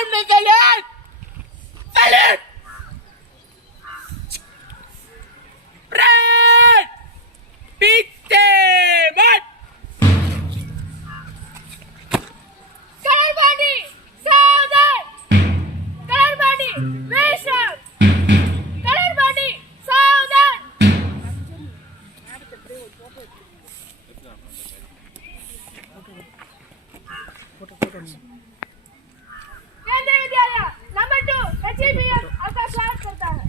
army salute! Salute! Pride! Big David! Color body! Southern! Color body! Western! Color body! Southern! केंद्रीय विद्यालय number 2 HEPF आपका स्वागत करता है।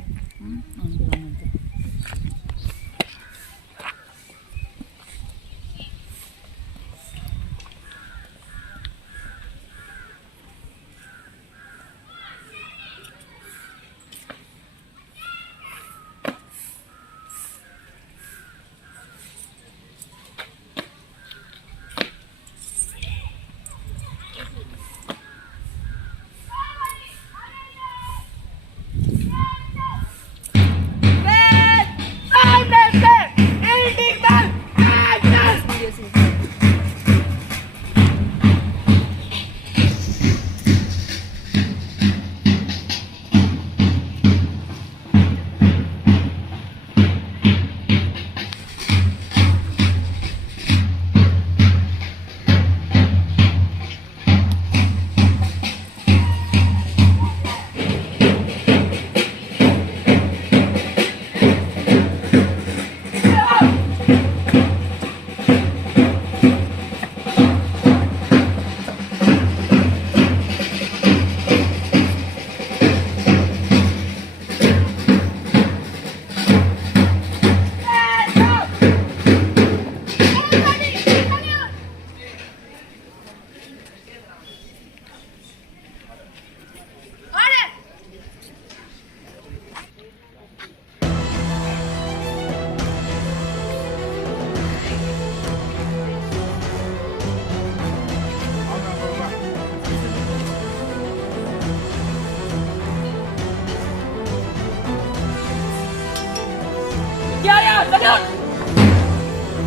Salute!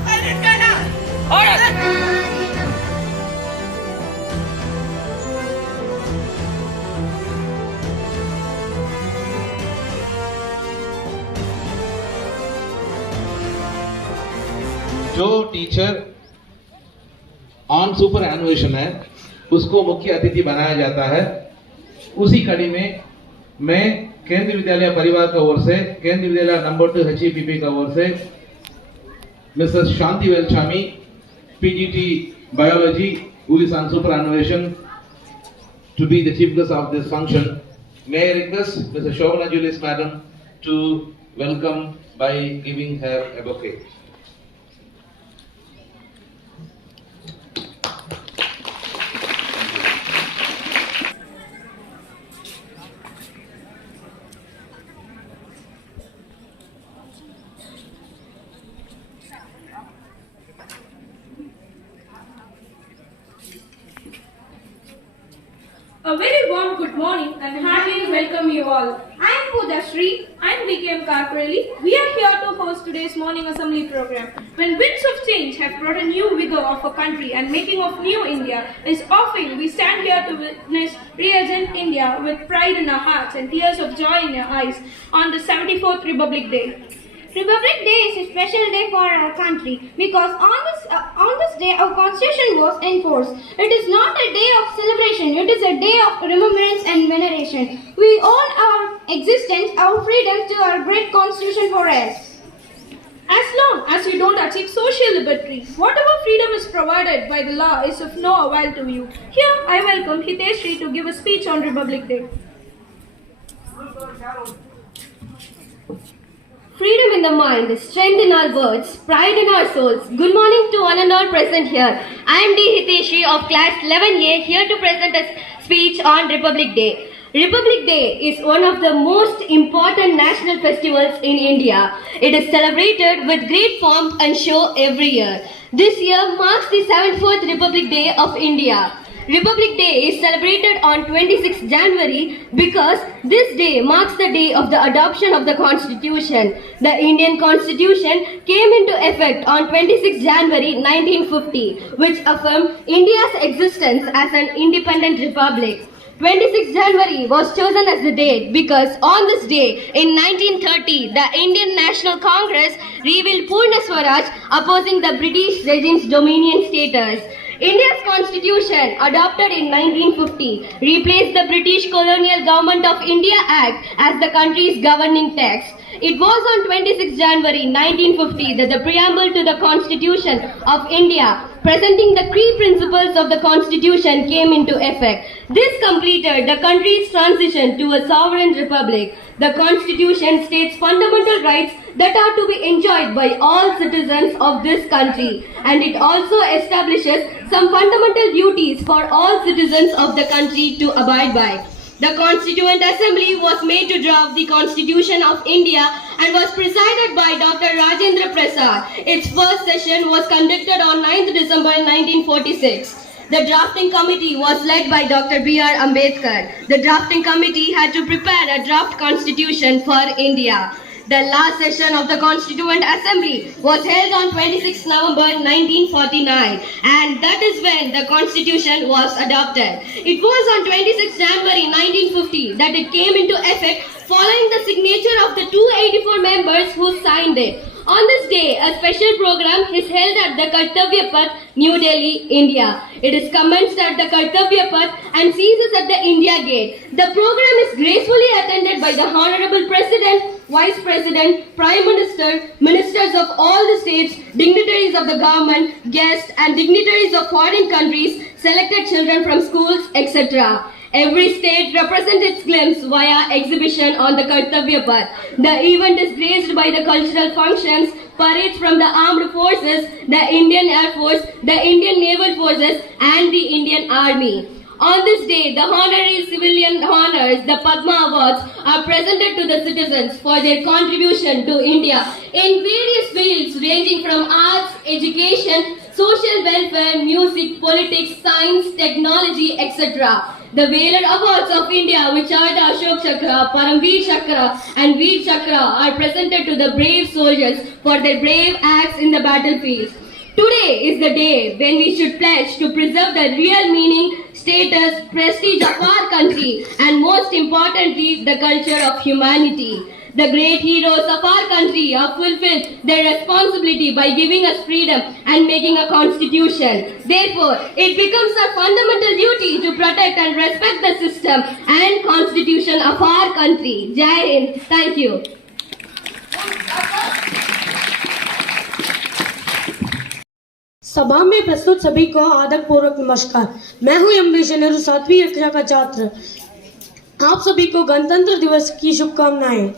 Salute करना! जो टीचर ऑन सुपर एनुएशन है उसको मुख्य अतिथि बनाया जाता है। उसी कड़ी में मैं केंद्रीय विद्यालय परिवार का ओर से केंद्रीय विद्यालय नंबर 2 HEPP का ओर से Mrs Shanti Velchami PGT Biology who is on superannuation to be the chief guest of this function. May I request Mrs. Shobana Julius Madam to welcome by giving her a bouquet. A very warm good morning and heartily welcome you all. I am Pooja Shri and BKM Karparelli. We are here to host today's morning assembly program. When winds of change have brought a new vigor of a country and making of new India is offering, we stand here to witness reagent India with pride in our hearts and tears of joy in our eyes on the 74th Republic Day. Republic Day is a special day for our country because on this day our constitution was enforced. It is not a day of celebration, it is a day of remembrance and veneration. We owe our existence, our freedom to our great constitution for us. As long as you don't achieve social liberty, whatever freedom is provided by the law is of no avail to you. Here I welcome Hiteshri to give a speech on Republic Day. Freedom in the mind, strength in our words, pride in our souls. Good morning to one and all present here. I am D. Hiteshri of class 11A here to present a speech on Republic Day. Republic Day is one of the most important national festivals in India. It is celebrated with great pomp and show every year. This year marks the 74th Republic Day of India. Republic Day is celebrated on 26 January because this day marks the day of the adoption of the Constitution. The Indian Constitution came into effect on 26 January 1950, which affirmed India's existence as an independent republic. 26 January was chosen as the date because on this day in 1930, the Indian National Congress revealed Purna Swaraj opposing the British regime's dominion status. India's constitution, adopted in 1950, replaced the British Colonial Government of India Act as the country's governing text. It was on 26 January 1950 that the preamble to the Constitution of India, presenting the key principles of the Constitution, came into effect. This completed the country's transition to a sovereign republic. The Constitution states fundamental rights that are to be enjoyed by all citizens of this country, and it also establishes some fundamental duties for all citizens of the country to abide by. The Constituent Assembly was made to draft the Constitution of India and was presided by Dr. Rajendra Prasad. Its first session was conducted on 9th December 1946. The drafting committee was led by Dr. B.R. Ambedkar. The drafting committee had to prepare a draft constitution for India. The last session of the Constituent Assembly was held on 26 November 1949, and that is when the Constitution was adopted. It was on 26 January 1950 that it came into effect following the signature of the 284 members who signed it. On this day, a special program is held at the Kartavya Path, New Delhi, India. It is commenced at the Kartavya Path and ceases at the India Gate. The program is gracefully attended by the Honorable President, Vice President, Prime Minister, Ministers of all the states, dignitaries of the government, guests and dignitaries of foreign countries, selected children from schools, etc. Every state represents its glimpse via exhibition on the Kartavya Path. The event is graced by the cultural functions, parades from the armed forces, the Indian Air Force, the Indian Naval Forces and the Indian Army. On this day, the honorary civilian honors, the Padma Awards, are presented to the citizens for their contribution to India in various fields ranging from arts, education, social welfare, music, politics, science, technology, etc. The Valor Awards of India, which are the Ashok Chakra, Paramveer Chakra and Veer Chakra, are presented to the brave soldiers for their brave acts in the battlefield. Today is the day when we should pledge to preserve the real meaning, status, prestige of our country and most importantly, the culture of humanity. The great heroes of our country have fulfilled their responsibility by giving us freedom and making a constitution. Therefore, it becomes our fundamental duty to protect and respect the system and constitution of our country. Jai Hind. Thank you. सभा में प्रस्तुत सभी को आदर पूर्वक नमस्कार। मैं हूं एमबी शेनेरू 7वीं कक्षा का छात्र। आप सभी को गणतंत्र दिवस की शुभकामनाएं।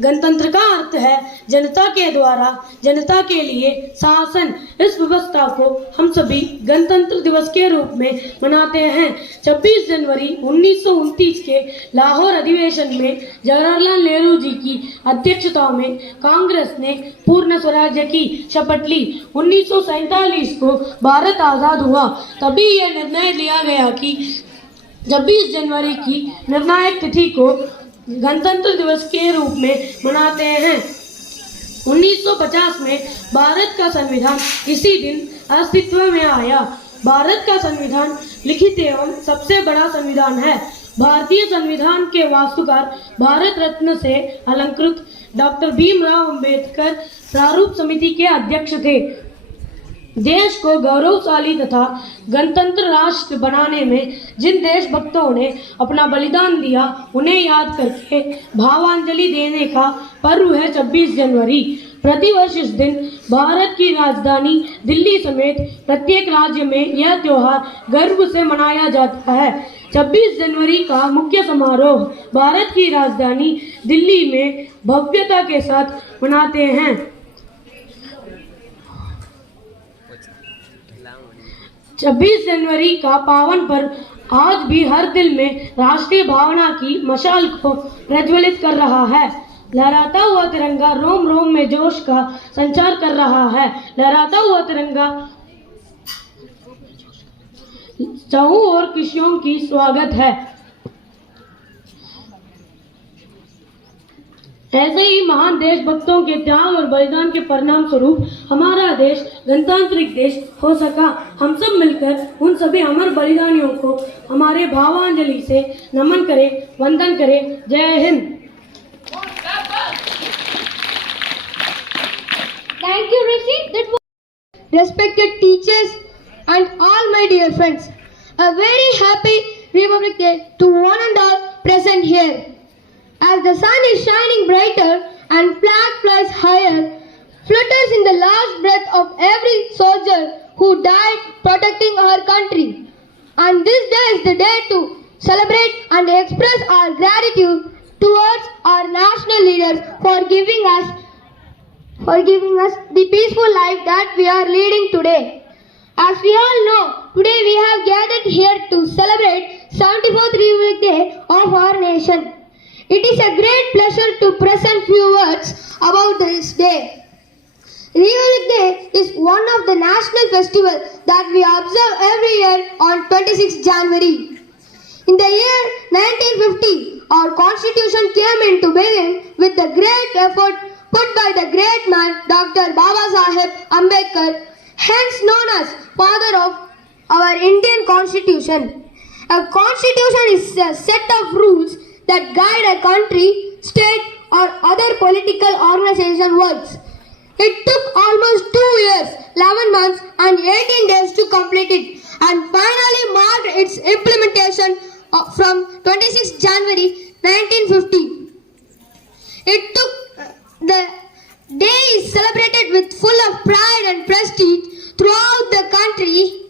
गणतंत्र का अर्थ है जनता के द्वारा जनता के लिए शासन। इस व्यवस्था को हम सभी गणतंत्र दिवस के रूप में मनाते हैं। 26 जनवरी 1929 के लाहौर अधिवेशन में जवाहरलाल नेहरू जी की अध्यक्षता में कांग्रेस ने पूर्ण स्वराज्य की शपथ ली। 1947 को भारत आज़ाद हुआ। तभी यह निर्णय लिया गया कि 26 जनवरी की निर्णायक तिथि को गणतंत्र दिवस के रूप में मनाते हैं। 1950 में भारत का संविधान इसी दिन अस्तित्व में आया। भारत का संविधान लिखित एवं सबसे बड़ा संविधान है। भारतीय संविधान के वास्तुकार भारत रत्न से अलंकृत डॉक्टर भीमराव अंबेडकर प्रारूप समिति के अध्यक्ष थे। देश को गौरवशाली तथा गणतंत्र राष्ट्र बनाने में जिन देशभक्तों ने अपना बलिदान दिया, उन्हें याद करके भावांजलि देने का पर्व है 26 जनवरी। प्रतिवर्ष इस दिन भारत की राजधानी दिल्ली समेत प्रत्येक राज्य में यह त्योहार गर्व से मनाया जाता है। 26 जनवरी का मुख्य समारोह भारत की राजधानी दिल्ली में भव्यता के साथ मनाते हैं। 26 जनवरी का पावन पर्व आज भी हर दिल में राष्ट्रीय भावना की मशाल को प्रज्वलित कर रहा है। लहराता हुआ तिरंगा रोम रोम में जोश का संचार कर रहा है। लहराता हुआ तिरंगा चारों ओर खुशियों की स्वागत है। ऐसे ही महान देशभक्तों के त्याग और बलिदान के परिणाम स्वरूप हमारा देश गणतांत्रिक देश हो सका। हम सब मिलकर उन सभी अमर बलिदानियों को हमारे भावांजलि से नमन करें, वंदन करें। जय Hind. Thank you, Rishi. Respected teachers and all my dear friends, a very happy Republic Day to one and all present here. As the sun is shining brighter and flag flies higher, flutters in the last breath of every soldier who died protecting our country. And this day is the day to celebrate and express our gratitude towards our national leaders for giving us the peaceful life that we are leading today. As we all know, today we have gathered here to celebrate 74th Republic Day of our nation. It is a great pleasure to present few words about this day. Republic Day is one of the national festivals that we observe every year on 26th January. In the year 1950, our constitution came into being with the great effort put by the great man Dr. Babasaheb Ambedkar, hence known as father of our Indian constitution. A constitution is a set of rules that guide a country, state or other political organization works. It took almost 2 years, 11 months and 18 days to complete it and finally marked its implementation from 26 January 1950. The day is celebrated with full of pride and prestige throughout the country.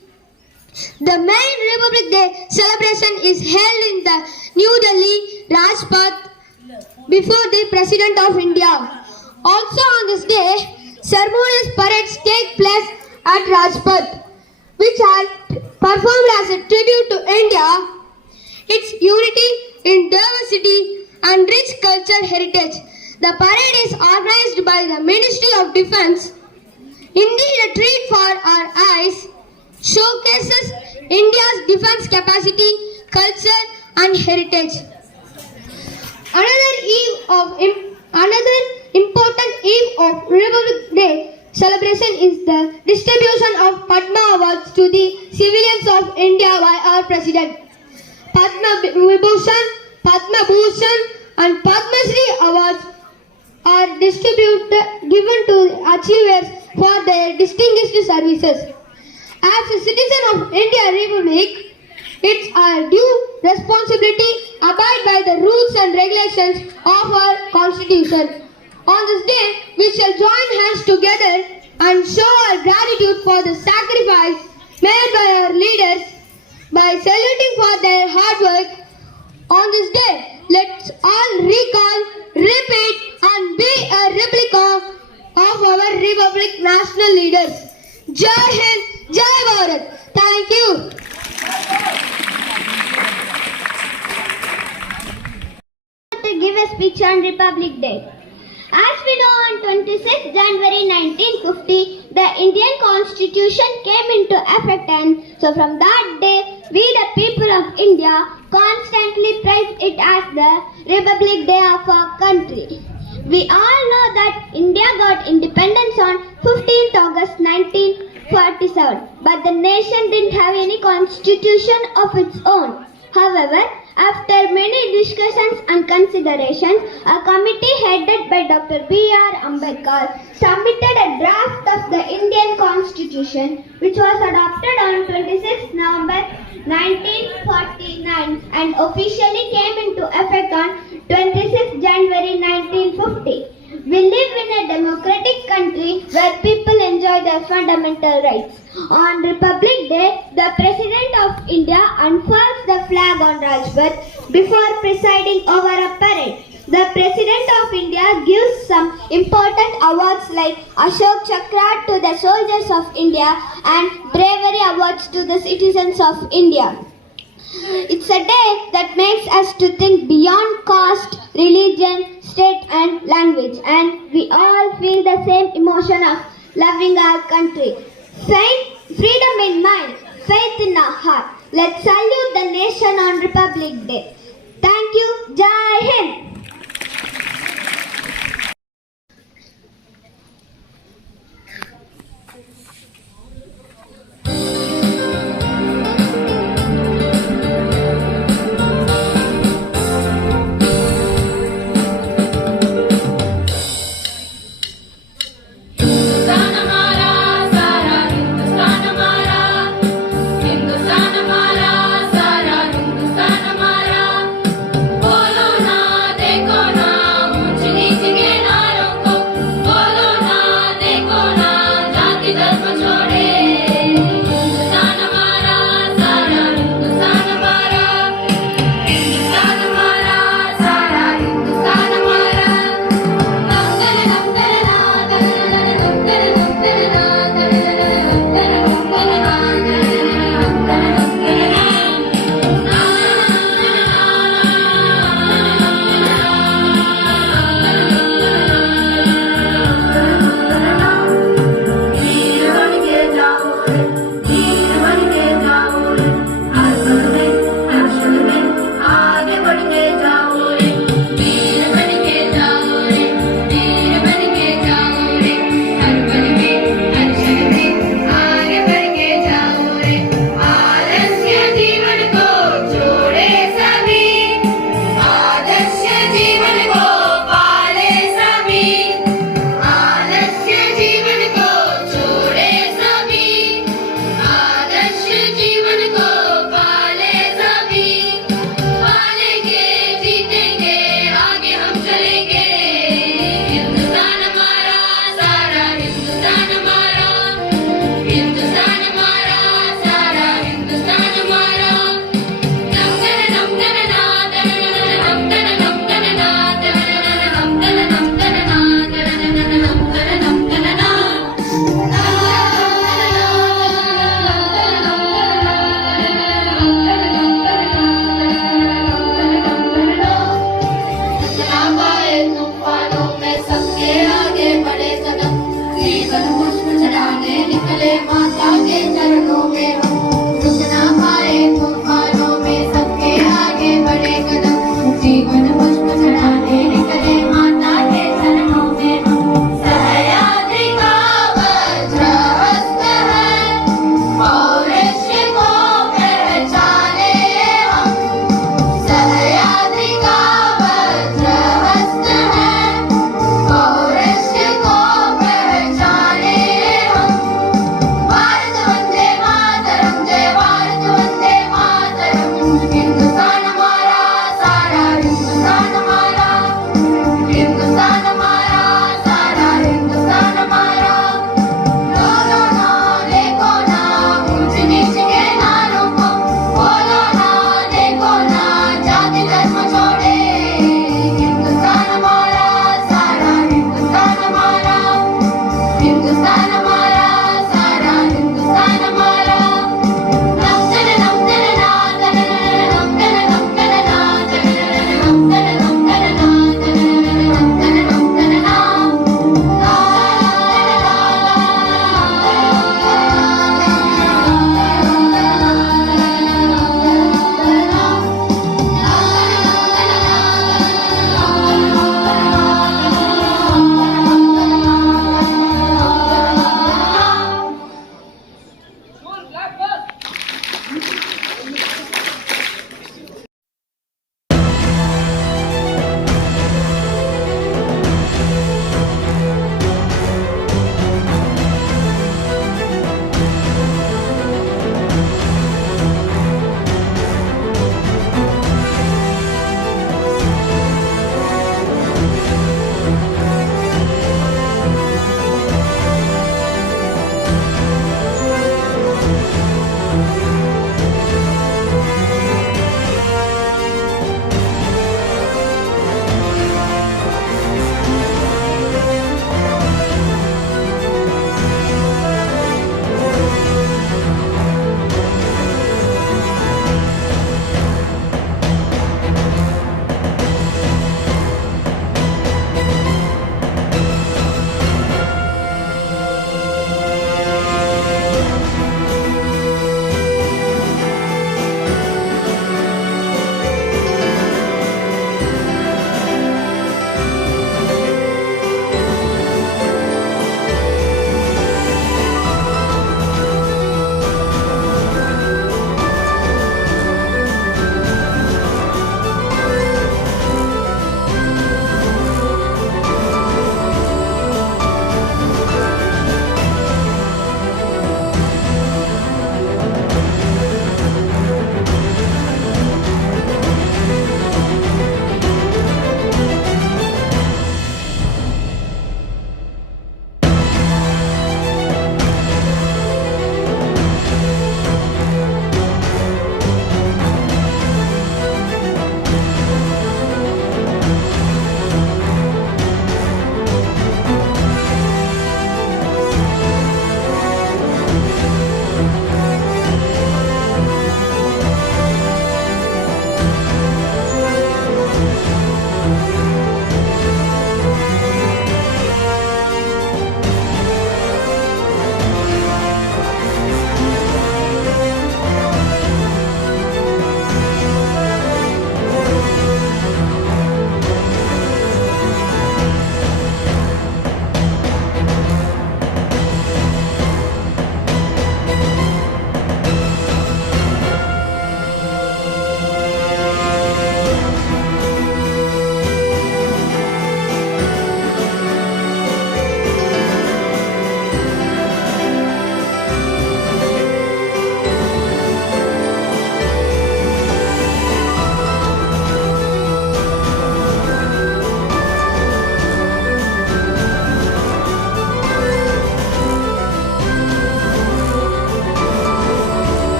The main Republic Day celebration is held in the New Delhi Rajpath before the President of India. Also on this day, ceremonious parades take place at Rajpath, which are performed as a tribute to India, its unity in diversity and rich cultural heritage. The parade is organized by the Ministry of Defence. Indeed, a treat for our eyes, showcases India's defence capacity, culture and heritage. Another important eve of Republic Day celebration is the distribution of Padma Awards to the civilians of India by our President. Padma Vibhushan, Padma Bhushan and Padma Shri awards are given to achievers for their distinguished services. As a citizen of Indian Republic, it's our due responsibility to abide by the rules and regulations of our Constitution. On this day, we shall join hands together and show our gratitude for the sacrifice made by our leaders by saluting for their hard work. On this day, let's all recall, repeat and be a replica of our Republic national leaders. Jai Hind, Jai Bharat. Thank you. To give a speech on Republic Day. As we know, on 26 January 1950, the Indian Constitution came into effect, and so from that day, we the people of India constantly praise it as the Republic Day of our country. We all know that India got independence on 15th August 1947, but the nation didn't have any constitution of its own. However, after many discussions and considerations, a committee headed by Dr. B.R. Ambedkar submitted a draft of the Indian Constitution, which was adopted on 26 November 1949 and officially came into effect on 26 January 1950. We live in a democratic country where people enjoy their fundamental rights. On Republic Day, the President of India unfurls the flag on Rajpath before presiding over a parade. The President of India gives some important awards like Ashok Chakra to the soldiers of India and Bravery Awards to the citizens of India. It's a day that makes us to think beyond caste, religion, state and language, and we all feel the same emotion of loving our country. Freedom in mind, faith in our heart. Let's salute the nation on Republic Day. Thank you. Jai Hind.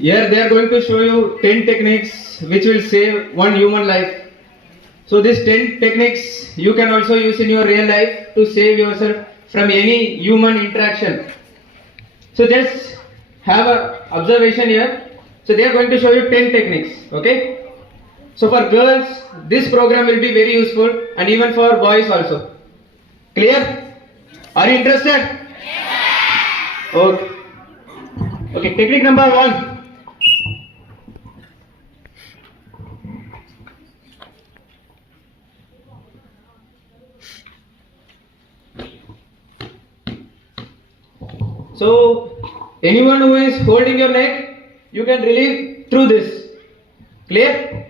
Here they are going to show you 10 techniques which will save one human life. So these 10 techniques you can also use in your real life to save yourself from any human interaction. So just have a observation here. So they are going to show you 10 techniques. Okay. So for girls, this program will be very useful, and even for boys also. Clear? Are you interested? Yeah. Okay. Okay, technique number 1. So, anyone who is holding your neck, you can relieve through this. Clear?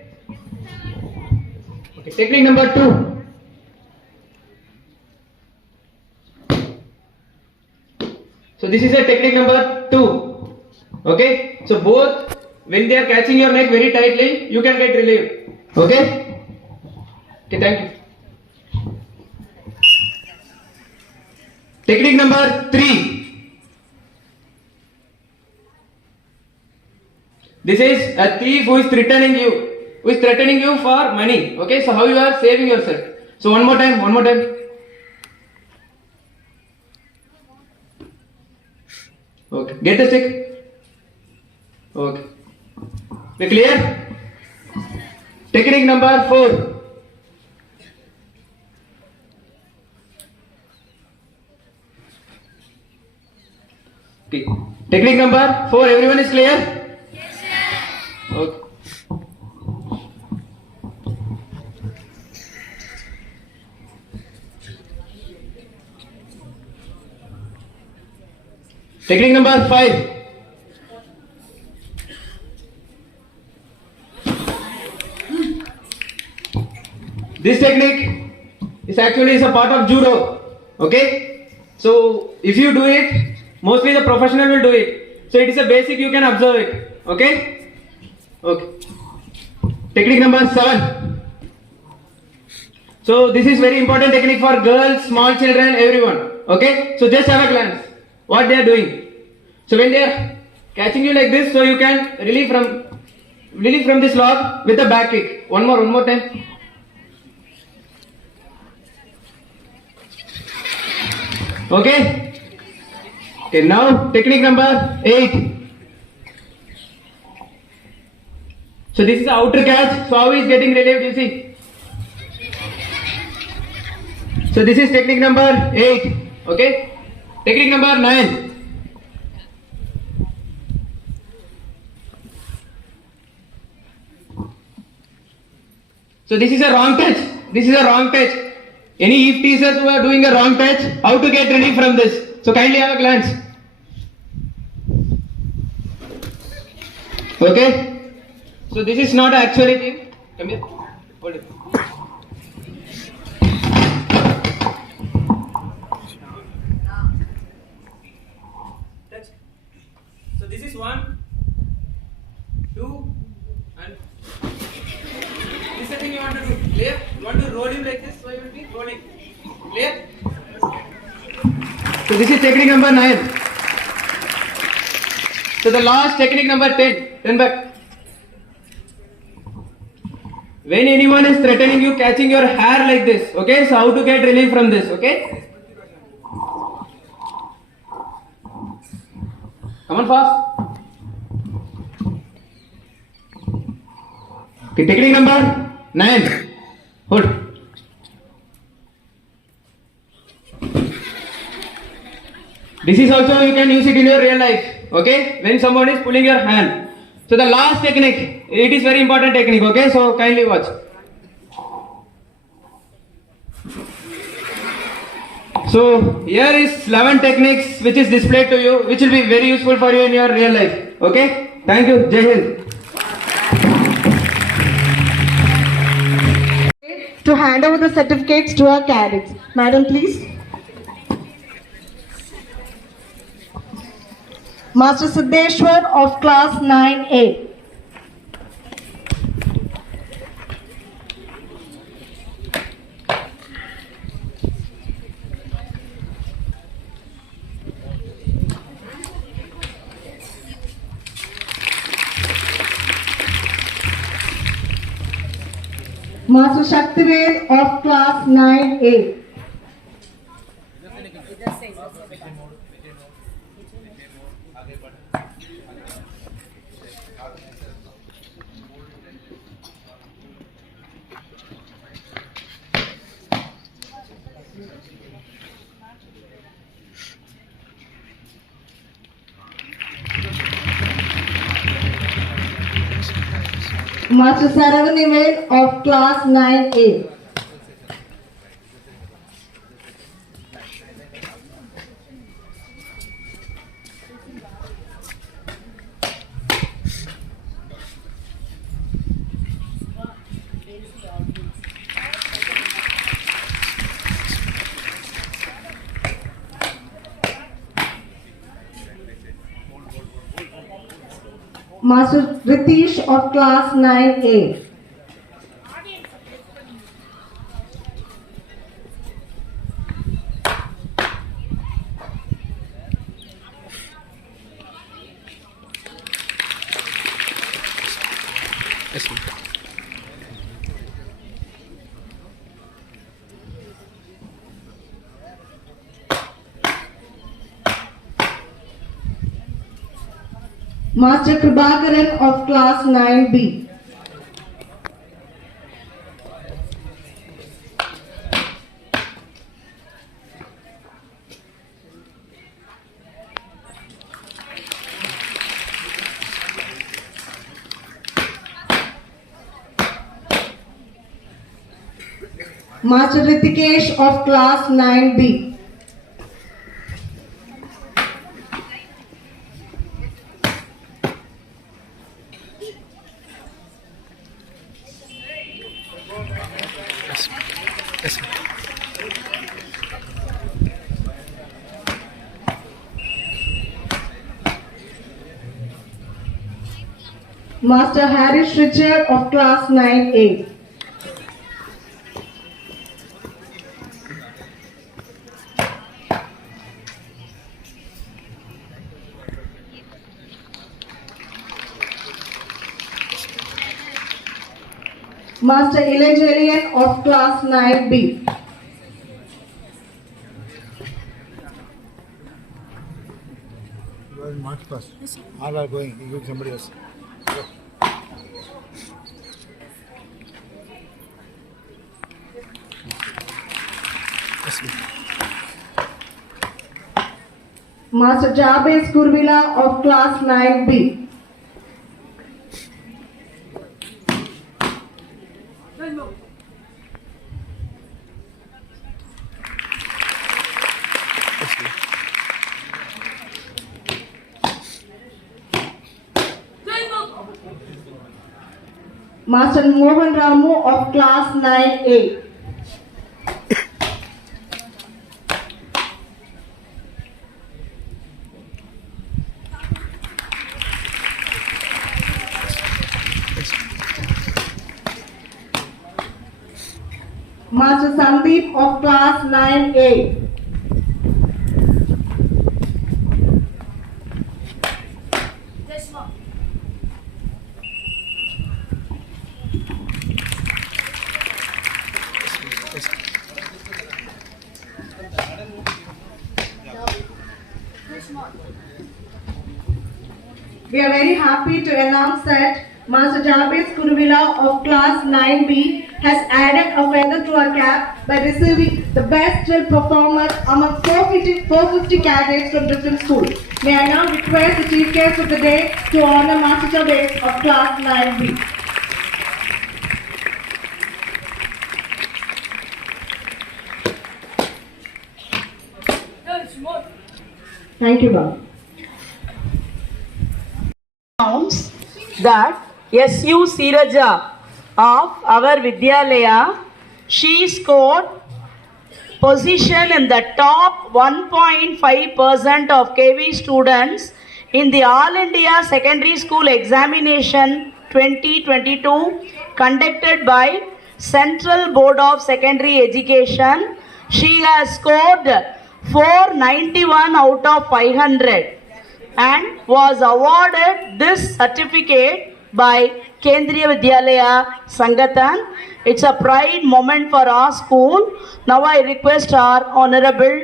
Okay, technique number 2. So this is a technique number 2. Okay, so both when they are catching your neck very tightly, you can get relief. Okay? Okay, thank you. Technique number 3. This is a thief who is threatening you for money. Okay, so how you are saving yourself? So one more time. Okay, get the stick. Okay, we clear? Technique number 4. Okay, technique number 4. Everyone is clear? Yes, sir. Okay. Technique number 5. This technique is actually a part of judo. Okay, so if you do it, mostly the professional will do it. So it is a basic, you can observe it. Okay. Technique number 7. So this is very important technique for girls, small children, everyone. Okay, so just have a glance what they are doing. So when they are catching you like this, so you can relieve from this lock with a back kick. One more time. Okay, now technique number 8. So this is the outer catch. So how is getting relieved, you see. So this is technique number 8. Okay, technique number 9. So this is a wrong touch. Any Eve teasers who are doing a wrong touch, how to get relief from this? So kindly have a glance. Okay. So this is not actually thing. Come here. Hold it. Touch. So this is 1, 2, and this is the thing you want to do. Clear? You want to roll him like this, so you will be rolling. Clear? So this is technique number 9. So the last technique number 10. Turn back. When anyone is threatening you, catching your hair like this, okay? So how to get relief from this, okay? Come on fast. Okay, technique number 9. Hold. This is also you can use it in your real life, okay? When someone is pulling your hand. So the last technique, it is very important technique, okay? So kindly watch. So here is 11 techniques which is displayed to you, which will be very useful for you in your real life, okay? Thank you. Jai Hind. To hand over the certificates to our cadets. Madam, please. Master Siddheshwar of class 9A. Master Shaktivel of class 9A. Master Saravaneval of class 9A. Master Ritesh of class 9A. Master Kribakaran of class 9B. Master Ritikesh of class 9B. Master Harish Richard of class 9A. Master Ilajelian of class 9B. You are in March first. All are going. You give somebody else. Go. Master Jabez Kurvila of class 9B. Master Mohan Ramu of class 9A. Master Sandeep of class 9A. We are very happy to announce that Master Jabez Kurvila of class 9B has added a feather to our cap by receiving the best drill performer among 450 cadets from different schools. May I now request the chief guest of the day to honor Master Jabez of class 9B. Thank you, Bob. Announce that S.U. Siraja of our Vidyalaya, she scored position in the top 1.5% of KV students in the All India Secondary School Examination 2022 conducted by Central Board of Secondary Education. She has scored 491 out of 500 and was awarded this certificate by Kendriya Vidyalaya Sangatan. It's a pride moment for our school. Now I request our Honorable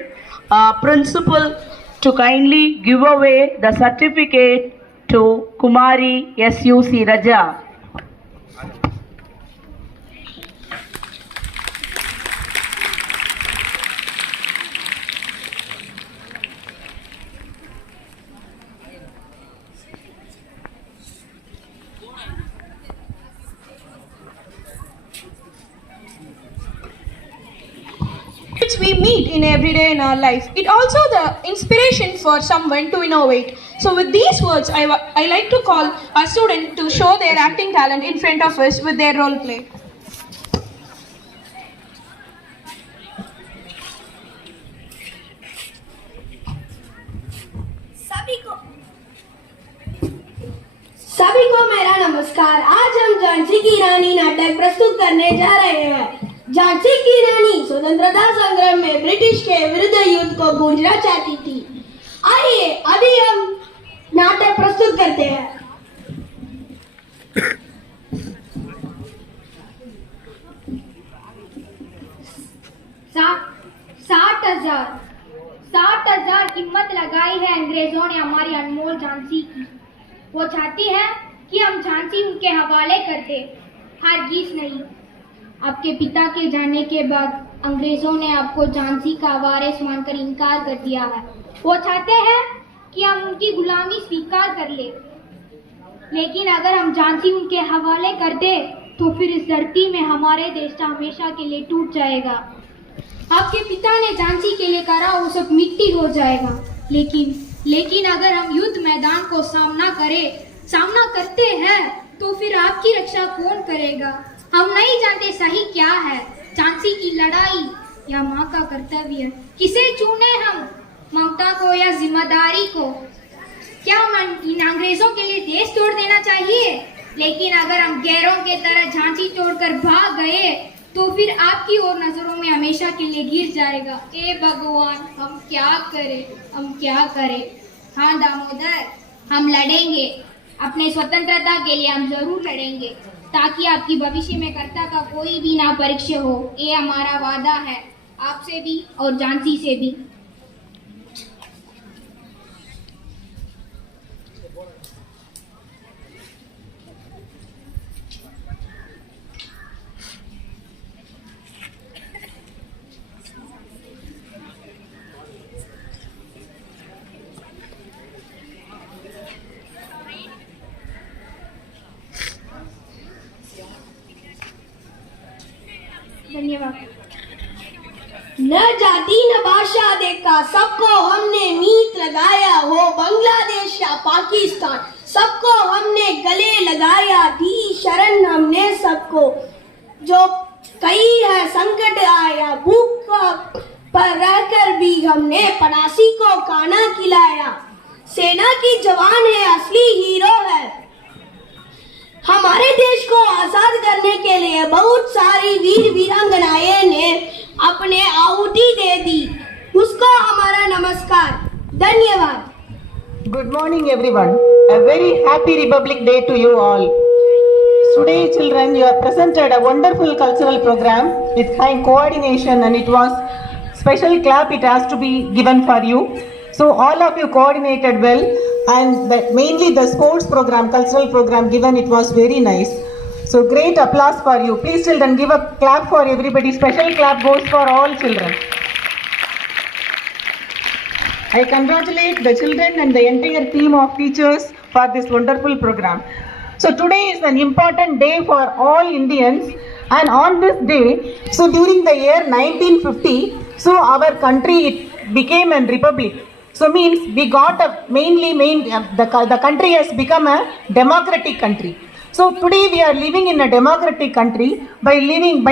Principal to kindly give away the certificate to Kumari S.U.C. Raja. Which we meet in every day in our life. It also the inspiration for someone to innovate. So with these words, I like to call our student to show their acting talent in front of us with their role play. सभी को मेरा नमस्कार। आज हम झांसी की रानी नाटक प्रस्तुत करने जा रहे हैं। झांसी की रानी स्वतंत्रता संग्राम में ब्रिटिश के विरुद्ध युद्ध को गूंजना चाहती थी। आइए अभी हम नाटक प्रस्तुत करते हैं। 60,000 कीमत लगाई है अंग्रेजों ने हमारी अनमोल झांसी की। वो चाहती है कि हम झांसी उनके हवाले कर दें, हरगिज़ नहीं। आपके पिता के जाने के बाद अंग्रेजों ने आपको झांसी का वारिस मानकर इनकार कर दिया है। वो चाहते हैं कि हम उनकी गुलामी स्वीकार कर ले, लेकिन अगर हम झांसी उनके हवाले कर दे तो फिर इस धरती में हमारे देश का हमेशा के लिए टूट जाएगा। आपके पिता ने झांसी के लिए करा वो सब मिट्टी हो जाएगा। लेकिन अगर हम युद्ध मैदान को सामना करते हैं तो फिर आपकी रक्षा कौन करेगा? हम नहीं जानते सही क्या है, झांसी की लड़ाई या माँ का कर्तव्य। किसे चुने हम, ममता को या जिम्मेदारी को? क्या हम इन अंग्रेजों के लिए देश तोड़ देना चाहिए? लेकिन अगर हम गैरों के तरह झांसी छोड़कर भाग गए तो फिर आपकी और नजरों में हमेशा के लिए गिर जाएगा। ए भगवान, हम क्या करें? हाँ दामोदर, हम लड़ेंगे, अपने स्वतंत्रता के लिए हम जरूर लड़ेंगे, ताकि आपकी भविष्य में कर्ता का कोई भी ना परीक्षा हो। ये हमारा वादा है, आपसे भी और झांसी से भी। धन्यवाद। न जाति न भाषा देखा, सबको हमने मीत लगाया, हो बांग्लादेश या पाकिस्तान, सबको हमने गले लगाया। दी शरण हमने सबको, जो कई है संकट आया, भूख पर रहकर भी हमने पड़ासी को खाना खिलाया। सेना की जवान है, असली हीरो है। हमारे देश को आजाद करने के लिए बहुत सारी वीर वीरांगनाएं ने अपने आहुति दे दी, उसको हमारा नमस्कार। धन्यवाद। Good morning everyone. A very happy Republic Day to you all. Today children, you have presented a wonderful cultural program with high coordination, and it was special clap it has to be given for you. So all of you coordinated well, and mainly the sports program, cultural program given, it was very nice. So great applause for you. Please children, give a clap for everybody. Special clap goes for all children. I congratulate the children and the entire team of teachers for this wonderful program. So today is an important day for all Indians, and on this day, so during the year 1950, so our country it became a republic. So means we got a the country has become a democratic country. So today we are living in a democratic country by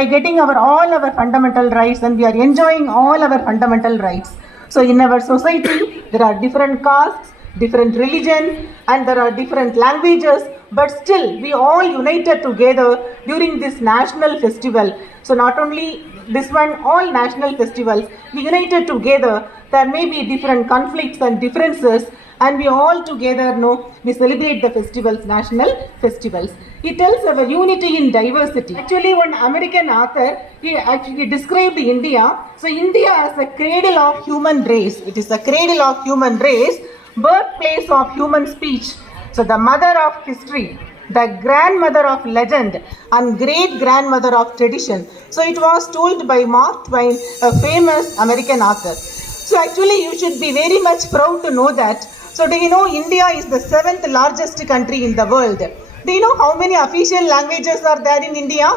getting all our fundamental rights, and we are enjoying all our fundamental rights. So in our society there are different castes, different religion, and there are different languages, but still we all united together during this national festival. So not only this one, all national festivals, we united together. There may be different conflicts and differences, and we all together know we celebrate the festivals, national festivals. It tells our unity in diversity. Actually, one American author, he actually described India. So India as a cradle of human race. It is a cradle of human race, birthplace of human speech. So the mother of history, the grandmother of legend, and great grandmother of tradition. So it was told by Mark Twain, a famous American author. So actually you should be very much proud to know that. So do you know India is the 7th largest country in the world? Do you know how many official languages are there in India?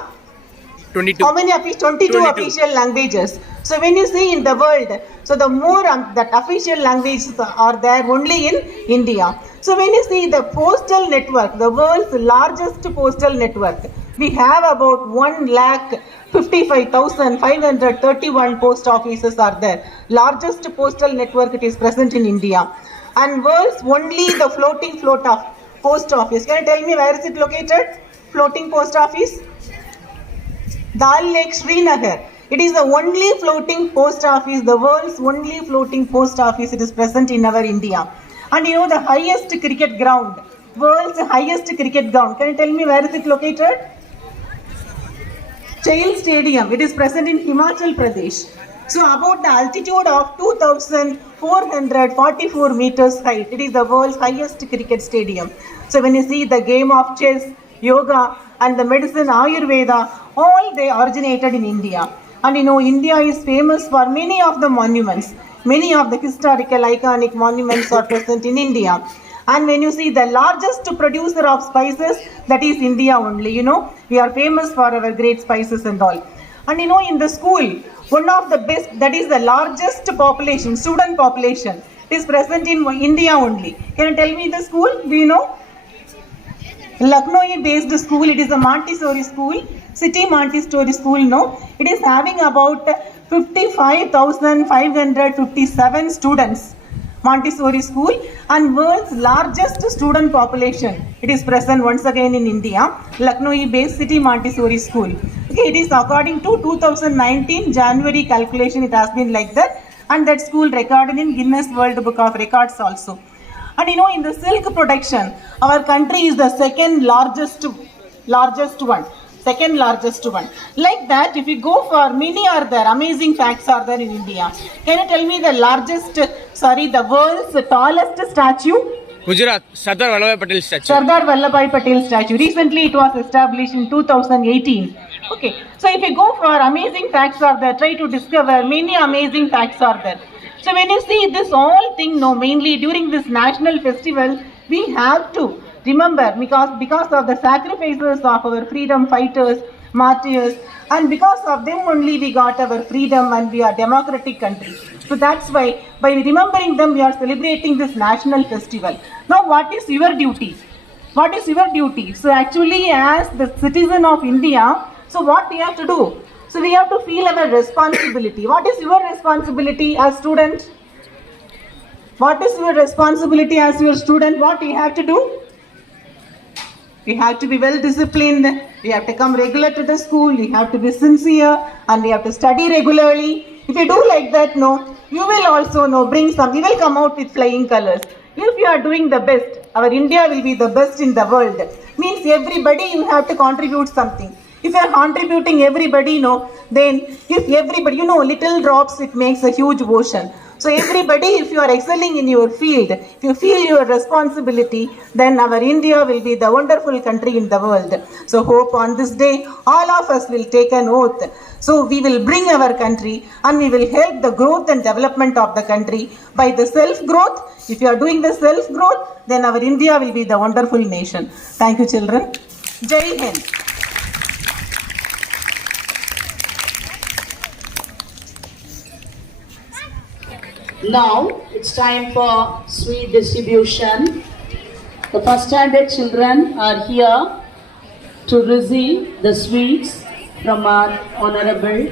22. How many? 22 official languages. So when you see in the world, so the more that official languages are there only in India. So when you see the postal network, the world's largest postal network, we have about 1,55,531 post offices are there. Largest postal network, it is present in India. And world's only the floating post office. Can you tell me where is it located? Floating post office? Dal Lake, Srinagar. It is the only floating post office, the world's only floating post office. It is present in our India. And you know the highest cricket ground, world's highest cricket ground. Can you tell me where is it located? Chail Stadium. It is present in Himachal Pradesh. So about the altitude of 2,444 meters height. It is the world's highest cricket stadium. So when you see the game of chess, yoga, and the medicine Ayurveda, all they originated in India. And you know, India is famous for many of the monuments. Many of the historical iconic monuments are present in India. And when you see the largest producer of spices, that is India only. You know, we are famous for our great spices and all. And you know, in the school, one of the best, that is the largest population, student population, is present in India only. Can you tell me the school? Do you know? Lucknow based school, it is a Montessori school, city Montessori school, no. It is having about 55,557 students, Montessori school, and world's largest student population. It is present once again in India, Lucknow based city Montessori school. Okay, it is according to 2019 January calculation, it has been like that, and that school recorded in Guinness World Book of Records also. And you know, in the silk production, our country is the second largest one. Like that, if you go for many are there, amazing facts are there in India. Can you tell me the world's tallest statue? Gujarat, Sardar Vallabhbhai Patel statue. Sardar Vallabhbhai Patel statue. Recently it was established in 2018. Okay, so if you go for amazing facts are there, try to discover many amazing facts are there. So when you see this all thing, no, mainly during this national festival, we have to remember because of the sacrifices of our freedom fighters, martyrs, and because of them only we got our freedom and we are democratic country. So that's why by remembering them we are celebrating this national festival. Now what is your duty? What is your duty? So actually as the citizen of India, so what we have to do? So we have to feel our responsibility. What is your responsibility as student? What is your responsibility as your student? What you have to do? We have to be well disciplined. We have to come regular to the school. We have to be sincere and we have to study regularly. If you do like that, no, you will also bring some. You will come out with flying colors. If you are doing the best, our India will be the best in the world. Means everybody you have to contribute something. If you are contributing everybody, then if everybody, little drops, it makes a huge ocean. So everybody, if you are excelling in your field, if you feel your responsibility, then our India will be the wonderful country in the world. So hope on this day, all of us will take an oath. So we will bring our country and we will help the growth and development of the country by the self-growth. If you are doing the self-growth, then our India will be the wonderful nation. Thank you, children. Jai Hind. Now it's time for sweet distribution. The first standard children are here to receive the sweets from our honorable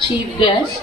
chief guest.